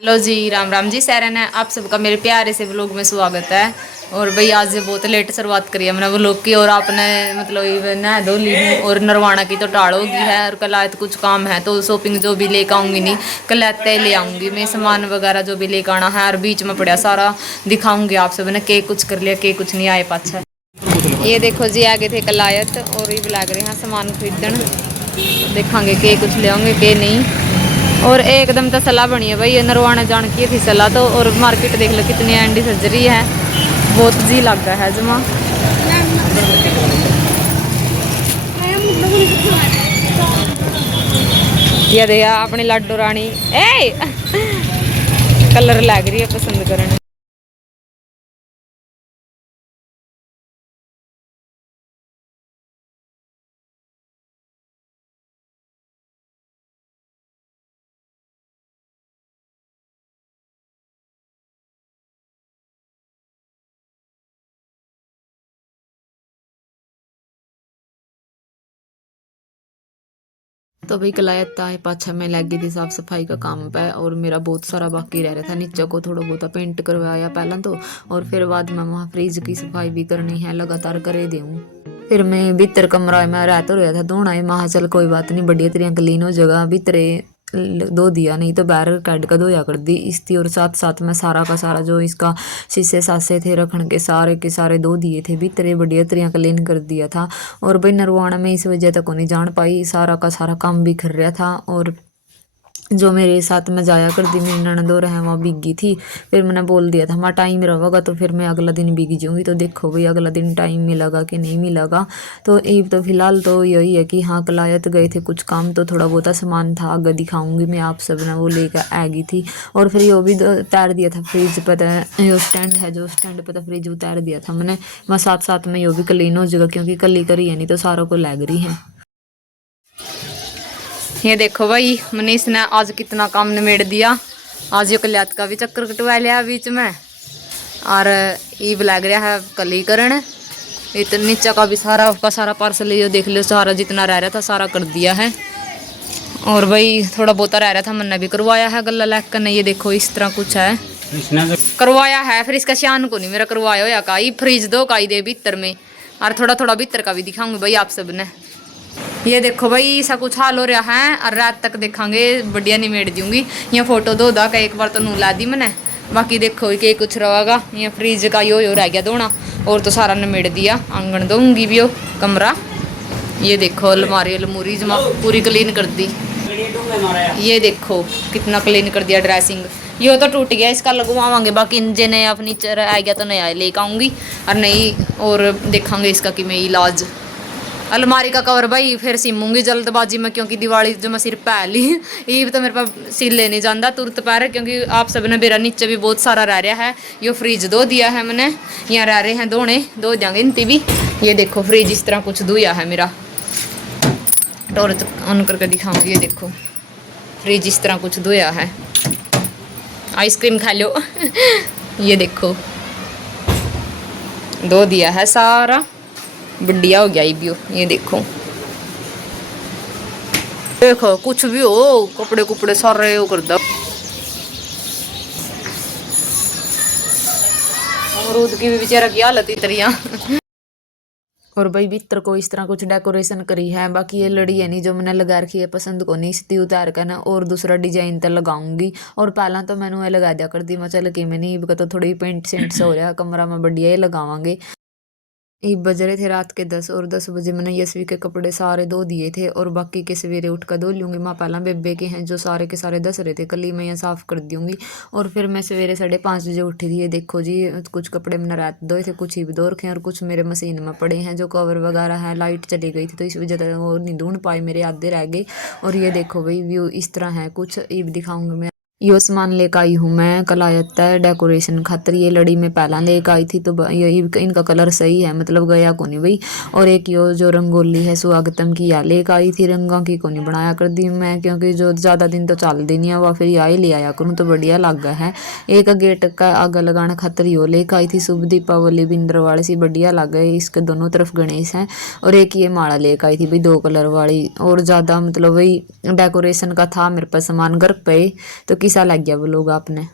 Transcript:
Hello जी, राम राम जी। सैरन है, आप सबका मेरे प्यारे से व्लॉग में स्वागत है। और भाई आज बहुत लेट शुरुआत करी है मैंने व्लॉग की। और आपने मतलब नहा धो ली हूँ और नरवाना की तो टाड़ होगी है। और कल आए तो कुछ काम है तो शॉपिंग जो भी लेकर आऊँगी नहीं, कल आते ले आऊँगी मैं सामान वगैरह जो भी लेकर आना है। और बीच में पड़ा सारा दिखाऊँगी आप सब ने के कुछ कर लिया के कुछ नहीं आए पाछा। ये देखो जी, आगे थे कलायत और ये लग रहे हैं सामान खरीदन। देखांगे के कुछ ले आऊँगे के नहीं। और एकदम तो सलाह बनी है भाई, ये नरवाना जान की थी सलाह तो। और मार्केट देख लो कितनी एंडी सज रही है, बहुत जी लग रहा है जमा। ये देखा अपनी लाडो रानी ए कलर लग रही है पसंद करने। तो भाई कलायत आए पाछा मैं लग गई थी साफ सफाई का काम पे। और मेरा बहुत सारा बाकी रह रहा था, नीचे को थोड़ा बहुत पेंट करवाया पहला तो। और फिर बाद में वहाँ फ्रिज की सफाई भी करनी है, लगातार करे दूँ। फिर मैं भीतर कमरा में रह तो रहा था धोना है, महा चल कोई बात नहीं बढ़िया तरिया क्लीन हो जाएगा भीतरे धो दिया, नहीं तो बाहर काट कर धोया कर दी इसकी। और साथ साथ में सारा का सारा जो इसका शीशे सासे थे रखने के सारे धो दिए थे, भीतरे बढ़िया तरिया क्लीन कर दिया था। और भाई नरवाना में इस वजह तक नहीं जान पाई, सारा का सारा काम भी कर रहा था। और जो मेरे साथ में जाया कर दी मेरी ननद और है वहाँ भीगी थी। फिर मैंने बोल दिया था वहाँ टाइम रहेगा तो फिर मैं अगला दिन भीग जाऊँगी। तो देखो भाई अगला दिन टाइम मिलेगा कि नहीं मिलेगा। तो एक तो फिलहाल तो यही है कि हाँ कलायत गए थे कुछ काम, तो थोड़ा बहुत सामान था आगे दिखाऊंगी मैं आप सब ने, वो लेकर आ गई थी। और फिर ये भी उतार दिया था फ्रिज पर, जो स्टैंड है जो स्टैंड पर फ्रिज उतार दिया था मैंने। मैं साथ साथ में ये भी क्लीन हो जाएगा क्योंकि कली करी है नहीं तो सारों को लग रही है। ये देखो भाई मनीष ने आज कितना काम निमेड़ दिया। आज ये कल्यात का भी चक्कर कटवा लिया बीच में। और ईब लग रहा है कलीकरण। इतने नीचे का भी सारा पार्सल ये देख लो, सारा जितना रह रहा था सारा कर दिया है। और भाई थोड़ा बहुत रह रहा था मैंने भी करवाया है गला लैक करने। ये देखो इस तरह कुछ है करवाया है। फिर इसका शान को नहीं मेरा करवाया हो का फ्रिज दो का दे भीतर में। और थोड़ा थोड़ा भीतर का भी दिखाऊंगी भाई आप सब ने। ये देखो भाई ऐसा कुछ हाल हो रहा है और रात तक देखांगे बढ़िया निमेड़ दूंगी। यहाँ फोटो दो दा का एक बार तो नू ला दी मैंने। बाकी देखो कि कुछ रहेगा यहाँ फ्रिज का यो रह गया धोना। और तो सारा निमेड़ दिया, आंगन दूंगी भी हो कमरा। ये देखो अलमारी अलमूरी जमा पूरी क्लीन कर दी। ये देखो कितना क्लीन कर दिया ड्रेसिंग। ये तो टूट गया इसका लगवावांगे, बाकी इंजे नया फर्नीचर आ गया तो नया लेकर आऊँगी। और नहीं और देखांगे इसका कि मैं इलाज। अलमारी का कवर भाई फिर सिमूंगी जल्दबाजी में क्योंकि दिवाली जो मैं सिर पै ली ईब तो मेरे पास सिर ले नहीं जाता तुरंत पैर, क्योंकि आप सब ने मेरा नीचे भी बहुत सारा रह रहा है। यो फ्रिज धो दिया है मैंने, यहाँ रह रहे हैं धोने धो देंगे इनती भी। ये देखो फ्रिज इस तरह कुछ धोया है मेरा, टॉर्च ऑन करके दिखाऊंगी। ये देखो फ्रिज इस तरह कुछ धोया है। आइसक्रीम खा लो ये देखो धो दिया है सारा, बढ़िया हो गया ये भी। ये देखो देखो कुछ भी हो कपड़े कुपड़े सारे वो कर दो। अमरूद की भी बेचारा की हालत इतरिया और भाई भीतर को इस तरह कुछ डेकोरेशन करी है। बाकी ये लड़ी है नहीं जो मैंने लगा रखी है पसंद को नहीं, इसकी उतार कर ना और दूसरा डिजाइन तो लगाऊंगी। और पहला तो मैंने लगा दिया कर दी मैं, चल के मैं नहीं तो थोड़ी पेंट सेंट से हो रहा कमरा में बढ़िया ही लगावांगे। एक बज रहे थे रात के 10 और 10 बजे मैंने यशवी के कपड़े सारे धो दिए थे। और बाकी के सवेरे उठ कर धो लूँगी। माँ पहला बेबे के हैं जो सारे के सारे दस रहे थे, कल ही मैं यहाँ साफ़ कर दूँगी। और फिर मैं सवेरे 5:30 बजे उठी थी। ये देखो जी कुछ कपड़े मैंने रात धोए थे, कुछ ही भी धो रखे हैं और कुछ मेरे मशीन में पड़े हैं जो कवर वगैरह है। लाइट चली गई थी तो इस वजह से वो नहीं ढूंढ पाए, मेरे आधे रह गए। और ये देखो भाई व्यू इस तरह है कुछ, ईब दिखाऊंगी मैं। यो सामान लेकर आई हूँ मैं कलायत है डेकोरेशन खातर। ये लड़ी में पहला लेकर आई थी तो ये इनका कलर सही है मतलब गया को नहीं भाई। और एक यो जो रंगोली है स्वागतम की या लेकर आई थी, रंगा की को नहीं बनाया कर दी मैं क्योंकि जो ज़्यादा दिन तो चल दी नहीं है वह फिर यही ले आया करूँ तो बढ़िया लग गया है। एक गेट का आग लगाने खातर यो लेकर आई थी शुभ दीपावली बिंद्र वाली सी, बढ़िया लग गए। इसके दोनों तरफ गणेश हैं। और एक ये माला लेकर आई थी भाई 2 कलर वाली। और ज़्यादा मतलब वही डेकोरेशन का था मेरे पास सामान घर पे तो कैसा लग गया ब्लॉग आपने?